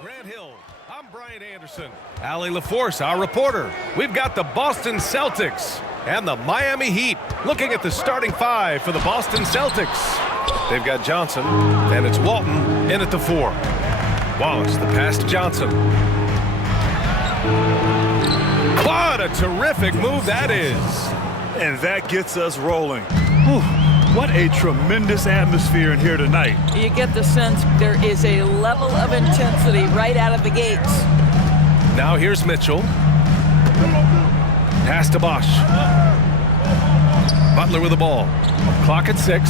Grant Hill, I'm Brian Anderson. Allie LaForce, our reporter. We've got the Boston Celtics and the Miami Heat looking at the starting five for the Boston Celtics. They've got Johnson, and it's Walton in at the 4. Wallace, the pass to Johnson. What a terrific move that is. And that gets us rolling. Whew. What a tremendous atmosphere in here tonight. You get the sense there is a level of intensity right out of the gates. Now here's Mitchell. Pass to Bosch. Butler with the ball. Clock at 6.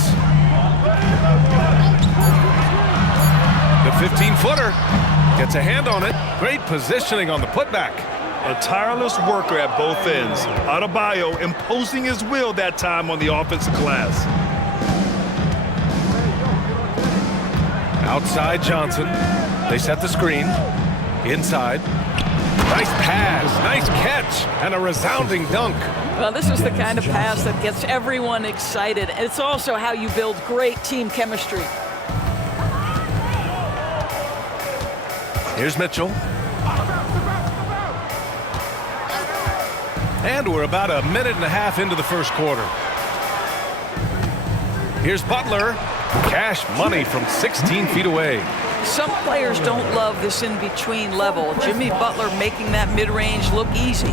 The 15-footer gets a hand on it. Great positioning on the putback. A tireless worker at both ends. Adebayo imposing his will that time on the offensive glass. Outside Johnson. They set the screen. Inside. Nice pass, nice catch, and a resounding dunk. Well, this is the kind of pass that gets everyone excited. It's also how you build great team chemistry. Here's Mitchell. And we're about a minute and a half into the first quarter. Here's Butler. Cash money from 16 feet away. Some players don't love this in-between level. Jimmy Butler making that mid-range look easy.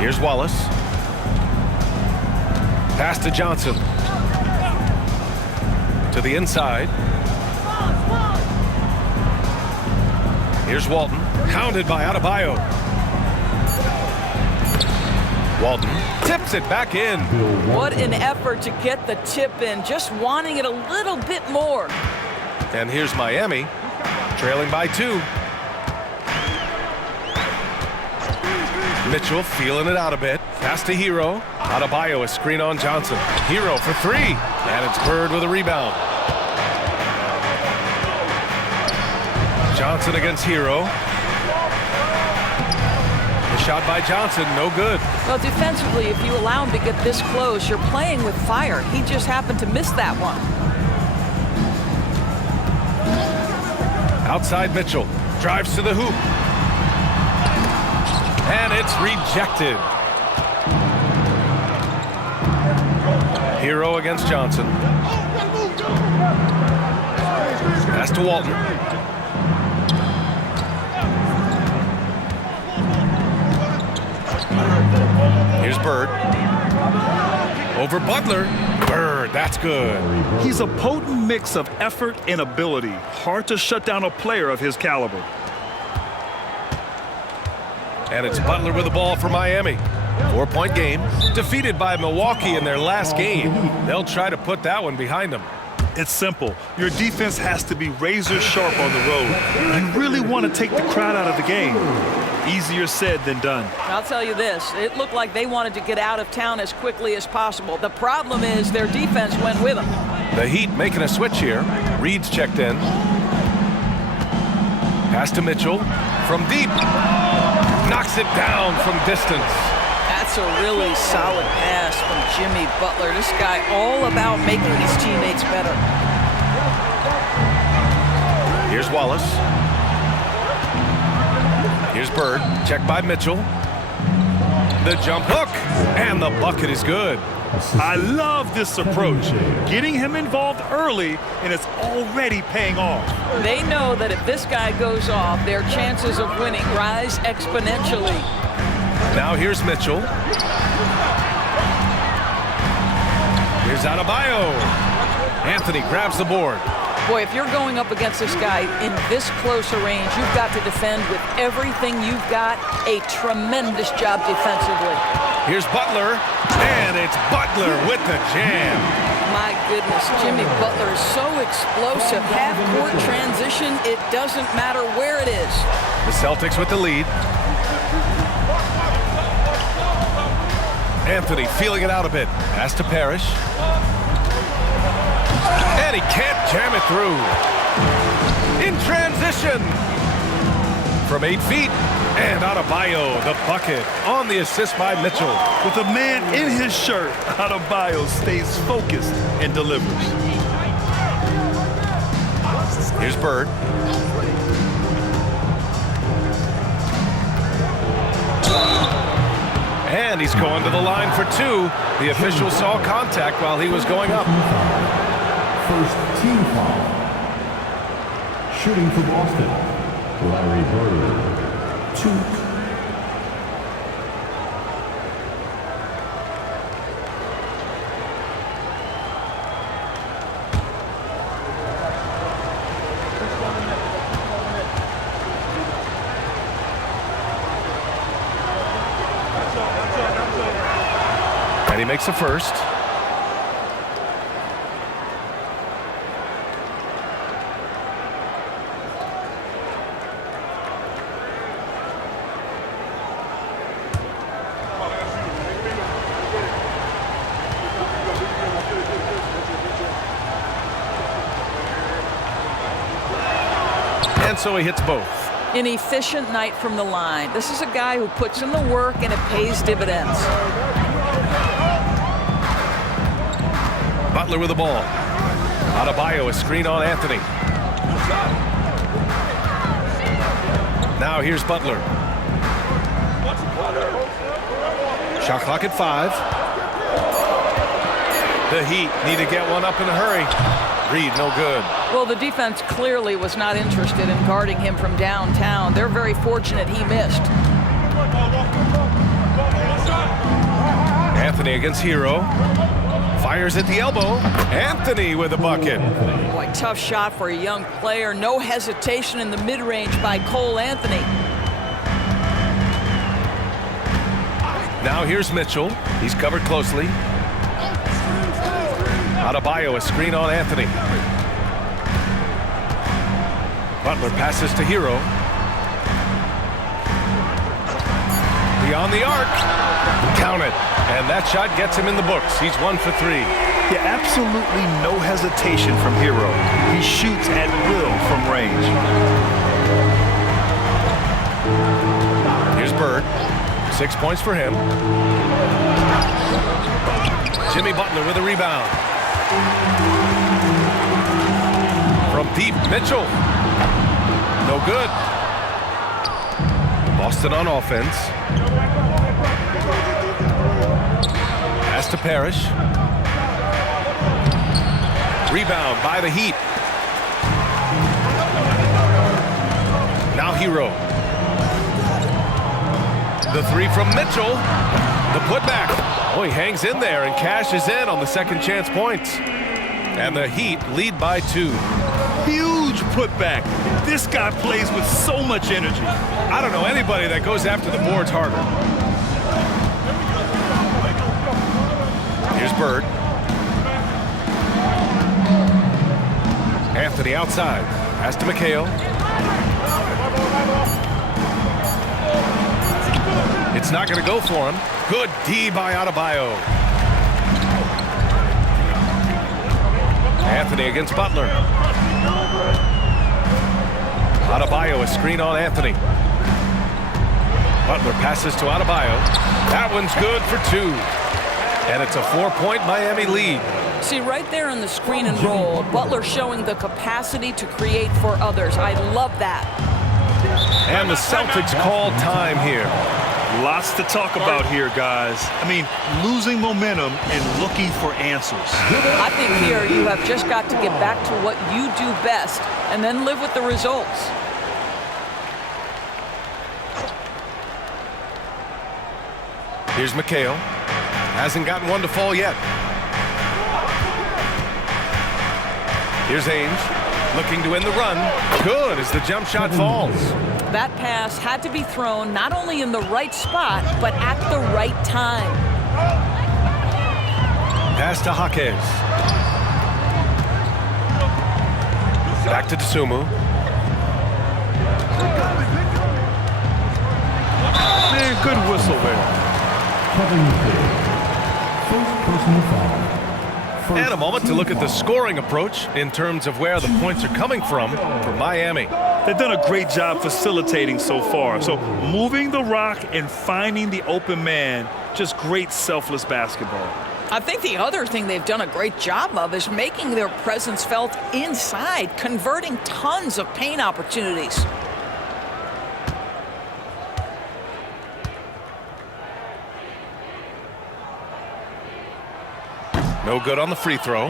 Here's Wallace. Pass to Johnson. To the inside. Here's Walton. Hounded by Adebayo. Walton tips it back in. What an effort to get the tip in, just wanting it a little bit more. And here's Miami, trailing by 2. Mitchell feeling it out a bit. Pass to Hero. Adebayo a screen on Johnson. Hero for 3. And it's Bird with a rebound. Johnson against Hero. The shot by Johnson, no good. Well, defensively, if you allow him to get this close, you're playing with fire. He just happened to miss that one. Outside Mitchell. Drives to the hoop. And it's rejected. Hero against Johnson. Pass to Walton. Here's Bird. Over Butler. Bird, that's good. He's a potent mix of effort and ability. Hard to shut down a player of his caliber. And it's Butler with the ball for Miami. 4-point game. Defeated by Milwaukee in their last game. They'll try to put that one behind them. It's simple. Your defense has to be razor sharp on the road. You really want to take the crowd out of the game. Easier said than done. I'll tell you this, it looked like they wanted to get out of town as quickly as possible. The problem is their defense went with them. The Heat making a switch here. Reed's checked in. Pass to Mitchell from deep. Knocks it down from distance. That's a really solid pass from Jimmy Butler. This guy all about making his teammates better. Here's Wallace. Here's Bird. Checked by Mitchell. The jump hook. And the bucket is good. I love this approach. Getting him involved early, and it's already paying off. They know that if this guy goes off, their chances of winning rise exponentially. Now here's Mitchell. Here's Adebayo. Anthony grabs the board. Boy, if you're going up against this guy in this close a range, you've got to defend with everything you've got. A tremendous job defensively. Here's Butler, and it's Butler with the jam. My goodness, Jimmy Butler is so explosive. Half-court transition, it doesn't matter where it is. The Celtics with the lead. Anthony feeling it out a bit. Pass to Parrish. And he can't jam it through. In transition. From 8 feet. And Adebayo, the bucket, on the assist by Mitchell. With a man in his shirt, Adebayo stays focused and delivers. Here's Bird. And he's going to the line for two. The official saw contact while he was going up. First team foul. Shooting for Boston, Larry Bird. 2. And he makes the first. And so he hits both. An efficient night from the line. This is a guy who puts in the work and it pays dividends. Butler with the ball. Adebayo, a screen on Anthony. Now here's Butler. Shot clock at 5. The Heat need to get one up in a hurry. Reed, no good. Well, the defense clearly was not interested in guarding him from downtown. They're very fortunate he missed. Anthony against Hero. Fires at the elbow. Anthony with a bucket. Boy, tough shot for a young player. No hesitation in the mid-range by Cole Anthony. Now here's Mitchell. He's covered closely. Adebayo, a screen on Anthony. Butler passes to Hero. Beyond the arc. Count it. And that shot gets him in the books. He's 1 for 3. Yeah, absolutely no hesitation from Hero. He shoots at will from range. Here's Bird. 6 points for him. Jimmy Butler with a rebound. From deep, Mitchell. No good. Boston on offense. Pass to Parrish. Rebound by the Heat. Now Hero. The 3 from Mitchell. The putback. Oh, he hangs in there and cashes in on the second chance points. And the Heat lead by 2. Huge putback. This guy plays with so much energy. I don't know anybody that goes after the boards harder. Here's Bird. Anthony outside. Pass to McHale. It's not going to go for him. Good D by Adebayo. Anthony against Butler. Adebayo, a screen on Anthony. Butler passes to Adebayo. That one's good for 2. And it's a 4-point Miami lead. See, right there in the screen and roll, Butler showing the capacity to create for others. I love that. And the Celtics call time here. Lots to talk about here, guys. I mean, losing momentum and looking for answers. I think here you have just got to get back to what you do best and then live with the results. Here's McHale. Hasn't gotten one to fall yet. Here's Ainge, looking to end the run. Good as the jump shot falls. That pass had to be thrown not only in the right spot, but at the right time. Pass to Jaquez. Back to Dosunmu. Man, good whistle there. First personal foul. And a moment to look at the scoring approach in terms of where the points are coming from for Miami. They've done a great job facilitating so far. So moving the rock and finding the open man, just great selfless basketball. I think the other thing they've done a great job of is making their presence felt inside, converting tons of paint opportunities. No good on the free throw.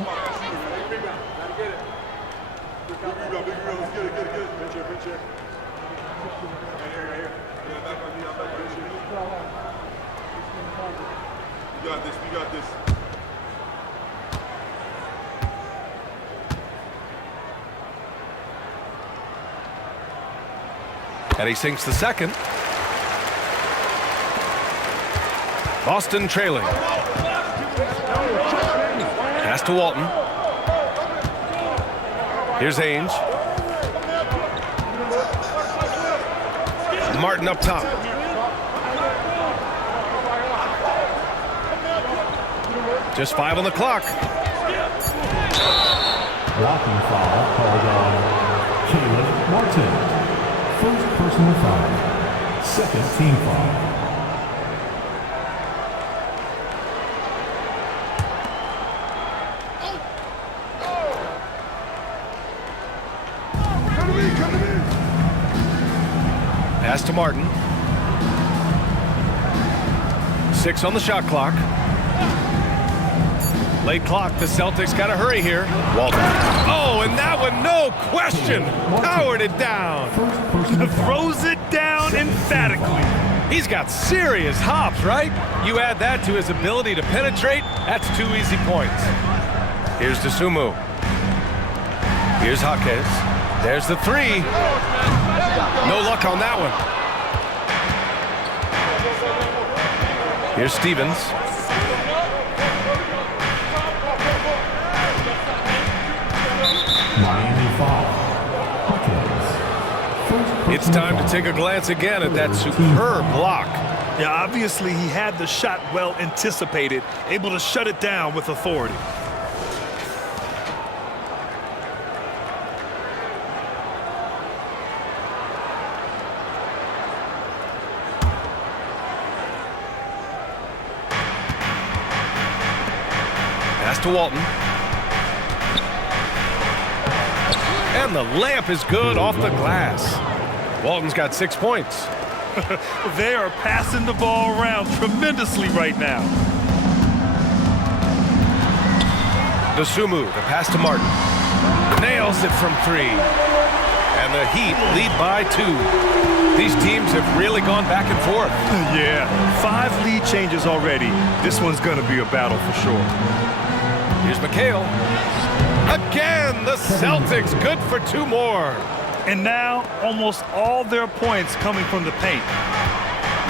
We got this. And he sinks the second. Boston trailing. Pass to Walton. Here's Ainge. Martin up top. Just 5 on the clock. Blocking foul called on Caleb Martin. First personal foul. Second team foul. Pass to Martin. 6 on the shot clock. Late clock. The Celtics got to hurry here. Walton. Oh, and that one, no question, powered it down. Throws it down emphatically. He's got serious hops, right? You add that to his ability to penetrate, that's 2 easy points. Here's Dosunmu. Here's Jaquez. There's the 3. No luck on that one. Here's Stevens. Miami foul. Jaquez. It's time to take a glance again at that superb block. Yeah, obviously he had the shot well anticipated, able to shut it down with authority. Pass to Walton. And the layup is good off the glass. Walton's got 6 points. They are passing the ball around tremendously right now. Dosunmu, the pass to Martin. Nails it from 3. And the Heat lead by 2. These teams have really gone back and forth. Yeah, 5 lead changes already. This one's going to be a battle for sure. Here's McHale. Again, the Celtics good for 2 more. And now, almost all their points coming from the paint.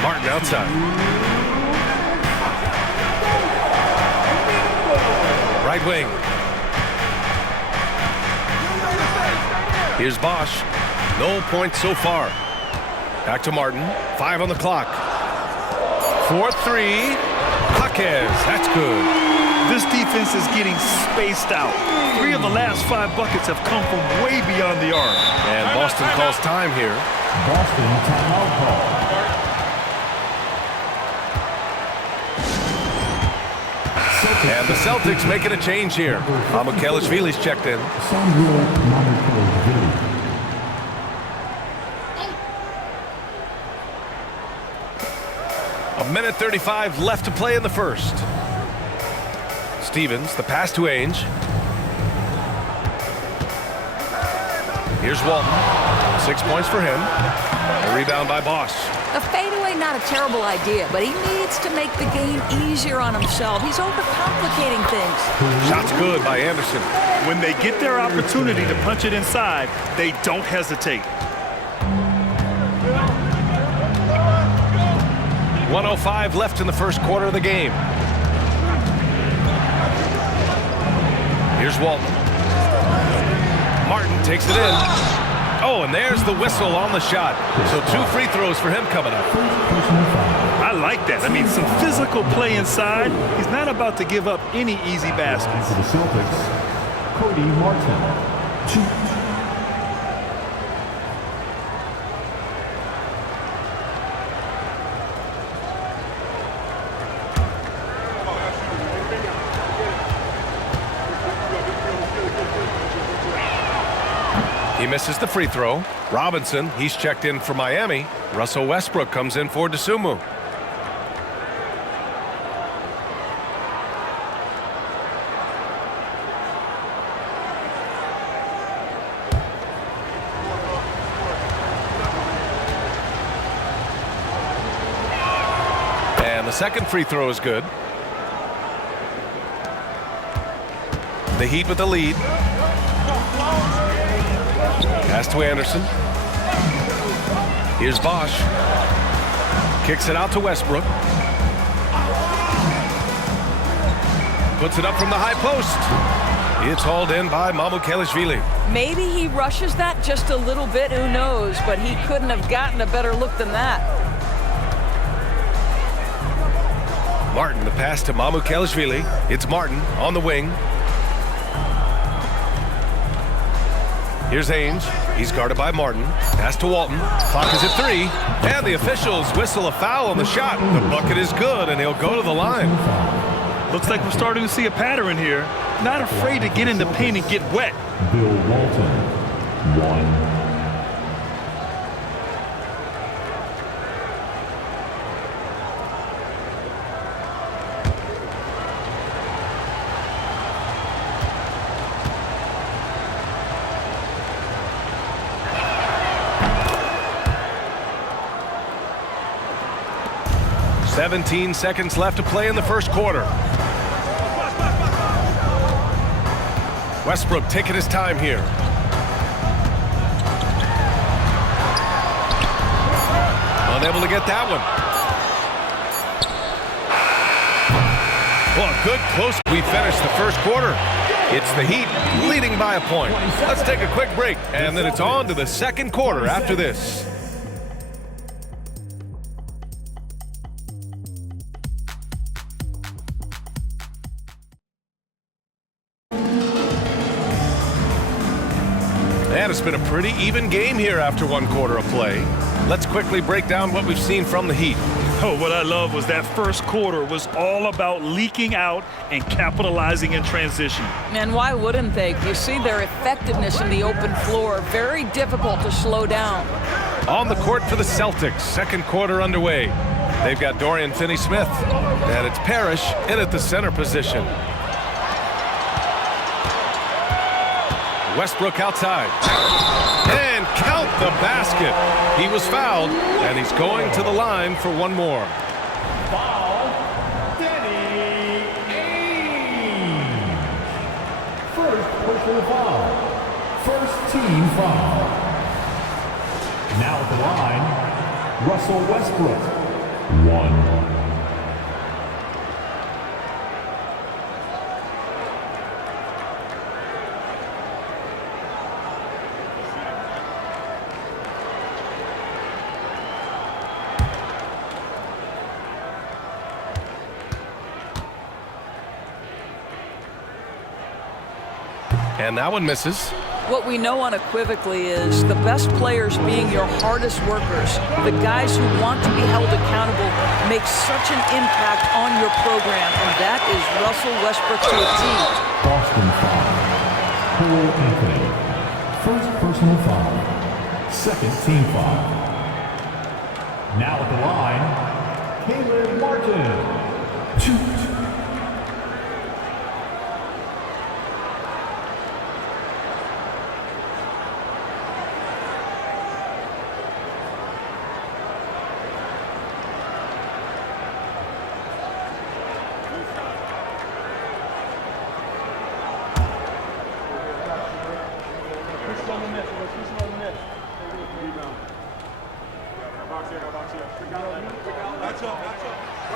Martin outside. Right wing. Here's Bosch. No points so far. Back to Martin. 5 on the clock. 4-3. Jaquez. That's good. This defense is getting spaced out. 3 of the last 5 buckets have come from way beyond the arc. And Boston calls time here. Boston timeout call. And the Celtics making a change here. Mamukelashvili's checked in. Samuel Mamukelashvili. A minute 35 left to play in the first. Stevens, the pass to Ainge. Here's Walton. 6 points for him. A rebound by Bosch. A fadeaway, not a terrible idea, but he needs to make the game easier on himself. He's overcomplicating things. Shot's good by Anderson. When they get their opportunity to punch it inside, they don't hesitate. 1:05 left in the first quarter of the game. Here's Walton. Martin takes it in. Oh, and there's the whistle on the shot. So 2 free throws for him coming up. I like that. I mean, some physical play inside. He's not about to give up any easy baskets. For the Celtics, Cody Martin. 2. He misses the free throw. Robinson, he's checked in for Miami. Russell Westbrook comes in for Dosunmu. And the second free throw is good. The Heat with the lead. Pass to Anderson. Here's Bosch. Kicks it out to Westbrook. Puts it up from the high post. It's hauled in by Mamukelashvili. Maybe he rushes that just a little bit, who knows, but he couldn't have gotten a better look than that. Martin, the pass to Mamukelashvili. It's Martin on the wing. Here's Ainge. He's guarded by Martin. Pass to Walton. Clock is at 3. And the officials whistle a foul on the shot. The bucket is good, and he'll go to the line. Looks like we're starting to see a pattern here. Not afraid to get in the paint and get wet. Bill Walton, 1. 17 seconds left to play in the first quarter. Westbrook taking his time here. Unable to get that one. Well, good close. We finished the first quarter. It's the Heat leading by a point. Let's take a quick break, and then it's on to the second quarter after this. And it's been a pretty even game here after one quarter of play. Let's quickly break down what we've seen from the Heat. Oh, what I love was that first quarter was all about leaking out and capitalizing in transition. And why wouldn't they? You see their effectiveness in the open floor. Very difficult to slow down. On the court for the Celtics, second quarter underway. They've got Dorian Finney-Smith, and it's Parrish in at the center position. Westbrook outside. And count the basket. He was fouled, and he's going to the line for one more. Foul, Danny Ainge. First personal foul. First team foul. Now at the line, Russell Westbrook. 1. And that one misses. What we know unequivocally is the best players being your hardest workers, the guys who want to be held accountable, make such an impact on your program, and that is Russell Westbrook to a T. Boston foul. Cole Anthony. First personal foul. Second team foul. Now at the line, Caleb Martin. 2.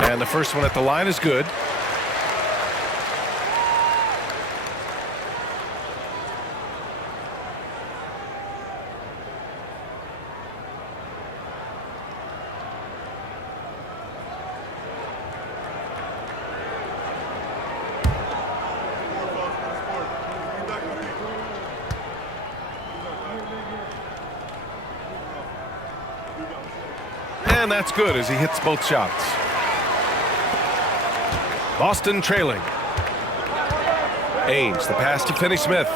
And the first one at the line is good. And that's good as he hits both shots. Boston trailing. Ainge, the pass to Finney-Smith.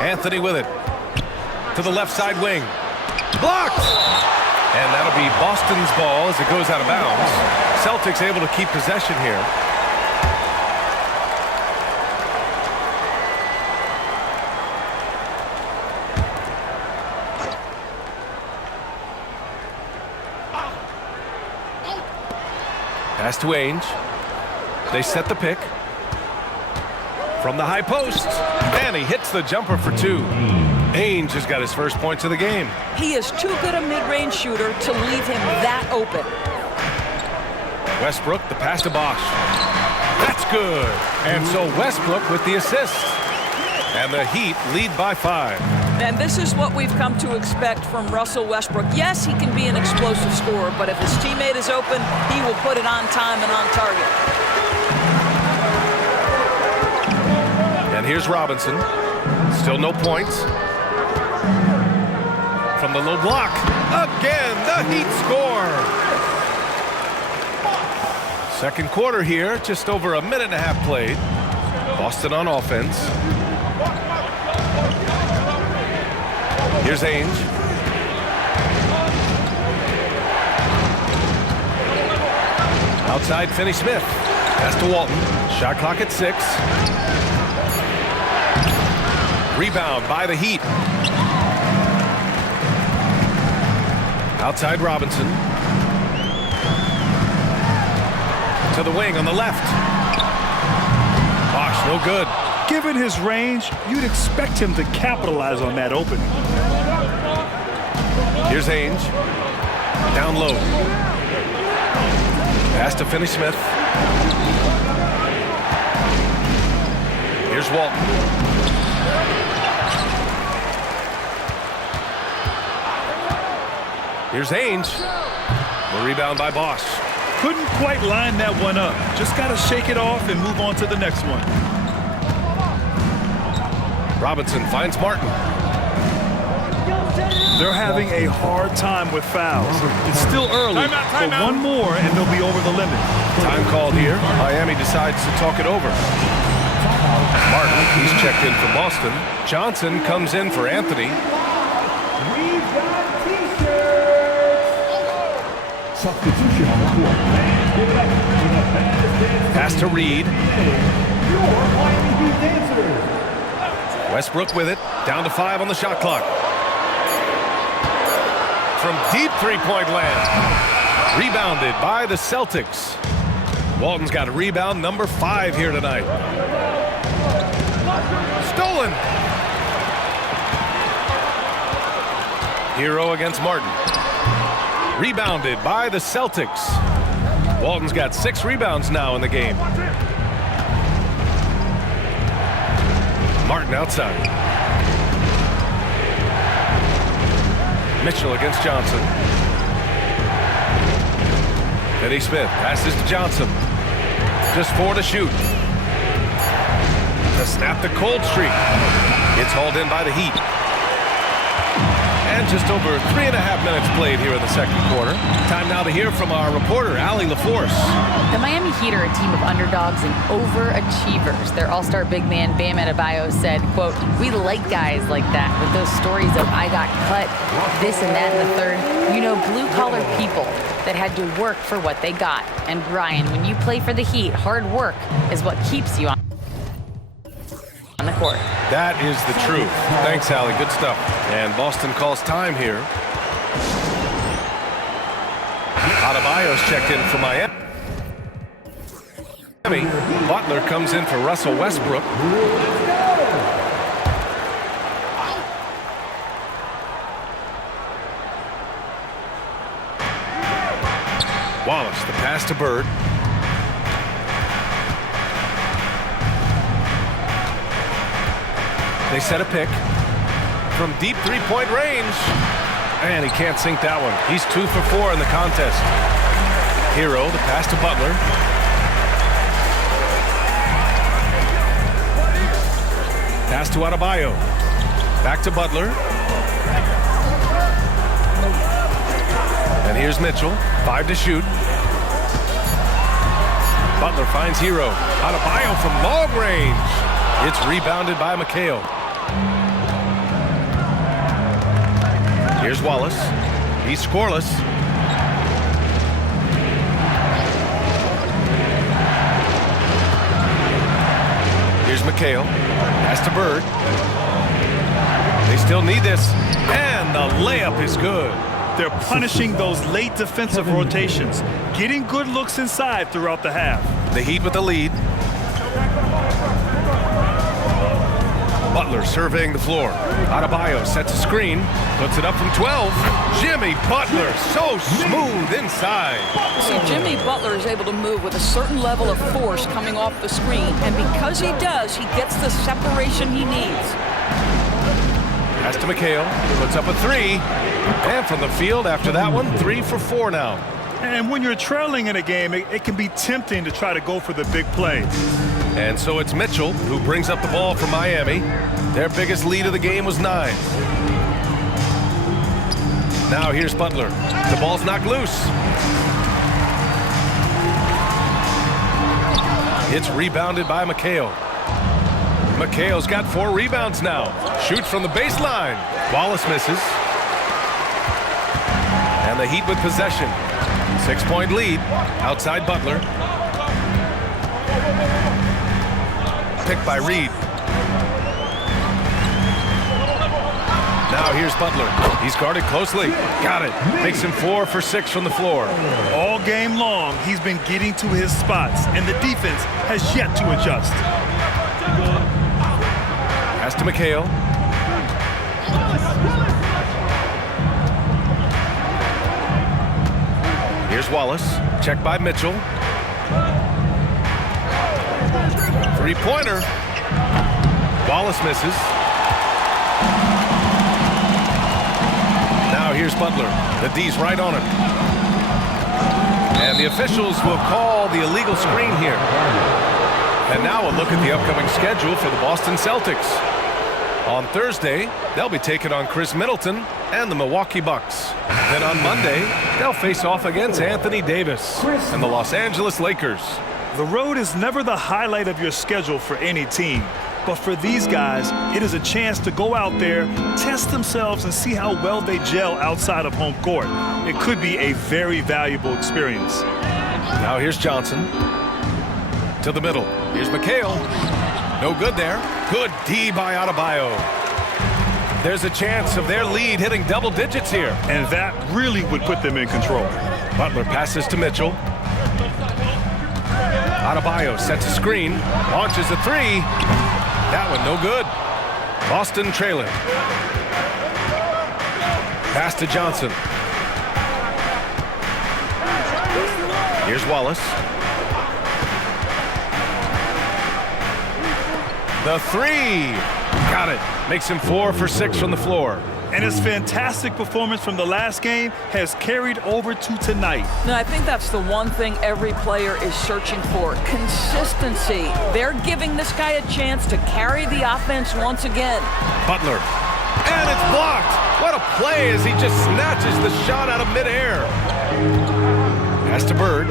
Anthony with it. to the left side wing. Blocked! And that'll be Boston's ball as it goes out of bounds. Celtics able to keep possession here. Pass to Ainge. They set the pick. From the high post. And he hits the jumper for two. Ainge has got his first points of the game. He is too good a mid-range shooter to leave him that open. Westbrook, the pass to Bosch. That's good. And so Westbrook with the assist. And the Heat lead by 5. And this is what we've come to expect from Russell Westbrook. Yes, he can be an explosive scorer, but if his teammate is open, he will put it on time and on target. And here's Robinson. Still no points. From the low block. Again, the Heat score. Second quarter here, just over a minute and a half played. Boston on offense. Here's Ainge. Outside, Finney-Smith. Pass to Walton. Shot clock at 6. Rebound by the Heat. Outside Robinson. To the wing on the left. Bosch, no good. Given his range, you'd expect him to capitalize on that opening. Here's Ainge. Down low. Pass to Finney-Smith. Here's Walton. Here's Ainge. The rebound by Bosch. Couldn't quite line that one up. Just got to shake it off and move on to the next one. Robinson finds Martin. They're having a hard time with fouls. It's still early, but one more and they'll be over the limit. Time called here. Miami decides to talk it over. Martin, he's checked in for Boston. Johnson comes in for Anthony. We've got t-shirts. Substitution on the court. Give it up for the best Pass to Reed. Your Miami Heat dancers. Westbrook with it. Down to 5 on the shot clock. From deep three-point land. Rebounded by the Celtics. Walton's got a rebound, number 5 here tonight. Stolen. Hero against Martin. Rebounded by the Celtics. Walton's got 6 rebounds now in the game. Martin outside. Mitchell against Johnson. Finney-Smith passes to Johnson. Just 4 to shoot. To snap the cold streak. It's hauled in by the Heat. And just over 3.5 minutes played here in the second quarter. Time now to hear from our reporter, Allie LaForce. The Miami Heat are a team of underdogs and overachievers. Their all-star big man, Bam Adebayo, said, quote, "We like guys like that with those stories of I got cut, this and that and the third. You know, blue-collar people that had to work for what they got. And Brian, when you play for the Heat, hard work is what keeps you on the court." That is the truth. Thanks, Allie. Good stuff. And Boston calls time here. Adebayo's checked in for Miami. Butler comes in for Russell Westbrook. Wallace, the pass to Bird. They set a pick from deep three-point range. And he can't sink that one. He's 2 for 4 in the contest. Hero, the pass to Butler. Pass to Adebayo. Back to Butler. And here's Mitchell. 5 to shoot. Butler finds Hero. Adebayo from long range. It's rebounded by McHale. Here's Wallace. He's scoreless. Here's McHale. Pass to Bird. They still need this. And the layup is good. They're punishing those late defensive rotations, getting good looks inside throughout the half. The Heat with the lead. Butler surveying the floor. Adebayo sets a screen. Puts it up from 12. Jimmy Butler so smooth inside. See, Jimmy Butler is able to move with a certain level of force coming off the screen. And because he does, he gets the separation he needs. Pass to McHale. Puts up a three. And from the field after that one, 3 for 4 now. And when you're trailing in a game, it can be tempting to try to go for the big play. And so it's Mitchell who brings up the ball for Miami. Their biggest lead of the game was 9. Now here's Butler. The ball's knocked loose. It's rebounded by McHale. McHale's got 4 rebounds now. Shoots from the baseline. Wallace misses. And the Heat with possession. 6-point lead outside Butler. Picked by Reed. Now here's Butler. He's guarded closely. Got it. Makes him 4 for 6 from the floor. All game long, he's been getting to his spots, and the defense has yet to adjust. Pass to McHale. Here's Wallace. Checked by Mitchell. Three-pointer. Wallace misses. Now here's Butler. The D's right on him. And the officials will call the illegal screen here. And now a look at the upcoming schedule for the Boston Celtics. On Thursday, they'll be taking on Chris Middleton and the Milwaukee Bucks. Then on Monday, they'll face off against Anthony Davis and the Los Angeles Lakers. The road is never the highlight of your schedule for any team. But for these guys, it is a chance to go out there, test themselves, and see how well they gel outside of home court. It could be a very valuable experience. Now here's Johnson. To the middle. Here's McHale. No good there. Good D by Adebayo. There's a chance of their lead hitting double digits here. And that really would put them in control. Butler passes to Mitchell. Adebayo sets a screen. Launches a three. That one no good. Boston trailing. Pass to Johnson. Here's Wallace. The three. Got it. Makes him 4 for 6 from the floor. And his fantastic performance from the last game has carried over to tonight. Now, I think that's the one thing every player is searching for. Consistency. They're giving this guy a chance to carry the offense once again. Butler. And it's blocked. What a play as he just snatches the shot out of midair. Pass to Bird.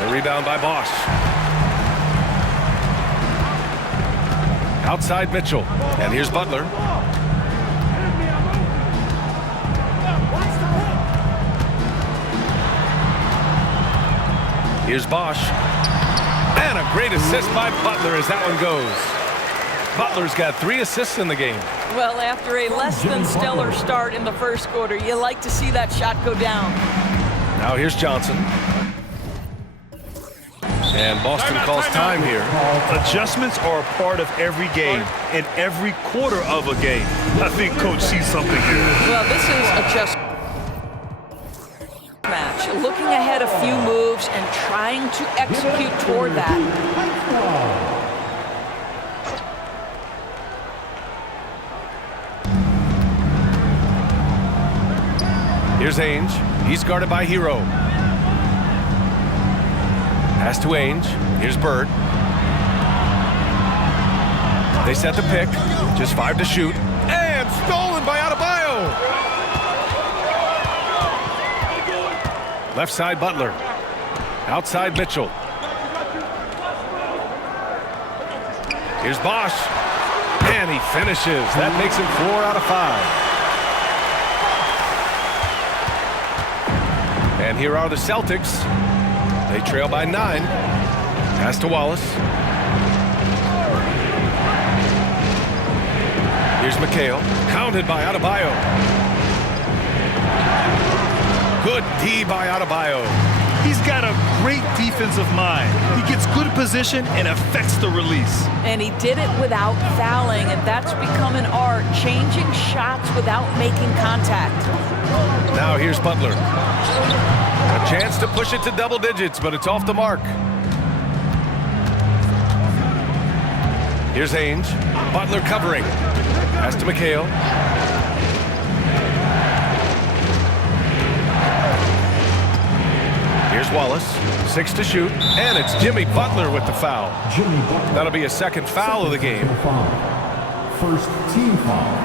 The rebound by Bosch. Outside Mitchell. And here's Butler. Here's Bosch. And a great assist by Butler as that one goes. Butler's got 3 assists in the game. Well, after a less than stellar start in the first quarter, you like to see that shot go down. Now here's Johnson. And Boston calls time here. Adjustments are a part of every game and every quarter of a game. I think Coach sees something here. Well, this is a just match. Looking ahead a few moves and trying to execute toward that. Here's Ainge. He's guarded by Hero. Pass to Ainge. Here's Bird. They set the pick. Just 5 to shoot. And stolen by Adebayo. Left side Butler. Outside Mitchell. Here's Bosch. And he he finishes. That makes him 4 out of 5. And here are the Celtics. They trail by 9. Pass to Wallace. Here's McHale. Counted by Adebayo. Good D by Adebayo. He's got a great defensive mind. He gets good position and affects the release. And he did it without fouling, and that's become an art, changing shots without making contact. Now here's Butler. A chance to push it to double digits, but it's off the mark. Here's Ainge. Butler covering. Pass to McHale. Here's Wallace. 6 to shoot. And it's Jimmy Butler with the foul. Jimmy Butler. That'll be a second foul of the game. First team foul.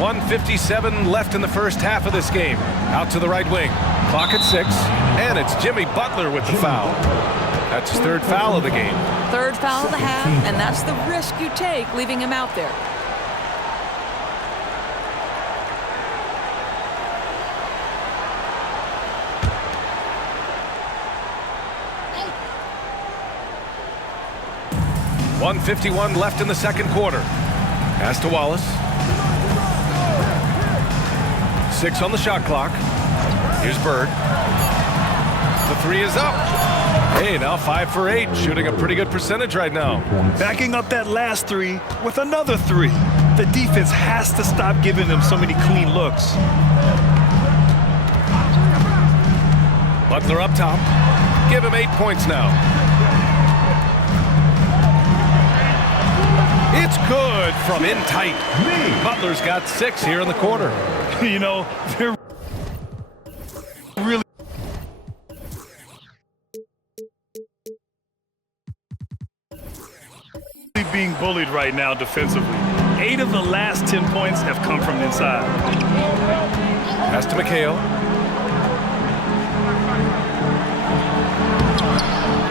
.157 left in the first half of this game. Out to the right wing. Clock at 6. And it's Jimmy Butler with the foul. That's his third foul of the game. Third foul of the half, and that's the risk you take leaving him out there. .151 left in the second quarter. Pass to Wallace. 6 on the shot clock. Here's Bird. The 3 is up. Hey, now 5 for 8, shooting a pretty good percentage right now. Backing up that last 3 with another 3. The defense has to stop giving them so many clean looks. Butler up top. Give him 8 points now. It's good from in tight. Butler's got 6 here in the quarter. You know, they're really being bullied right now defensively. 8 of the last 10 points have come from inside. Pass to McHale.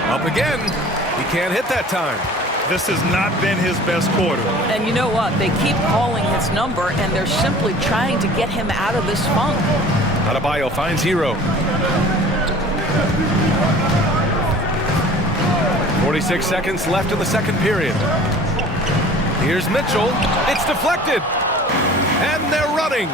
Up again. He can't hit that time. This has not been his best quarter. And you know what? They keep calling his number, and they're simply trying to get him out of this funk. Adebayo finds Hero. 46 seconds left in the second period. Here's Mitchell. It's deflected. And they're running.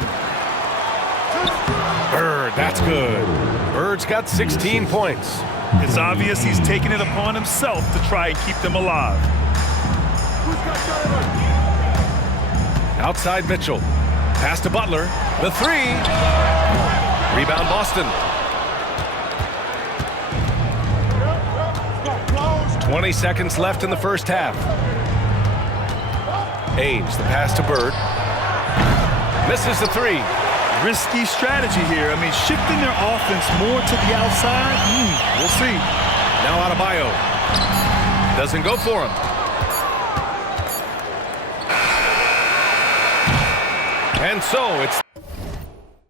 Bird, that's good. Bird's got 16 points. It's obvious he's taking it upon himself to try and keep them alive. Outside Mitchell. Pass to Butler. The 3. Rebound Boston. 20 seconds left in the first half. Ainge, the pass to Bird. Misses the 3. Risky strategy here. I mean, shifting their offense more to the outside. We'll see. Now Adebayo. Doesn't go for him. And so it's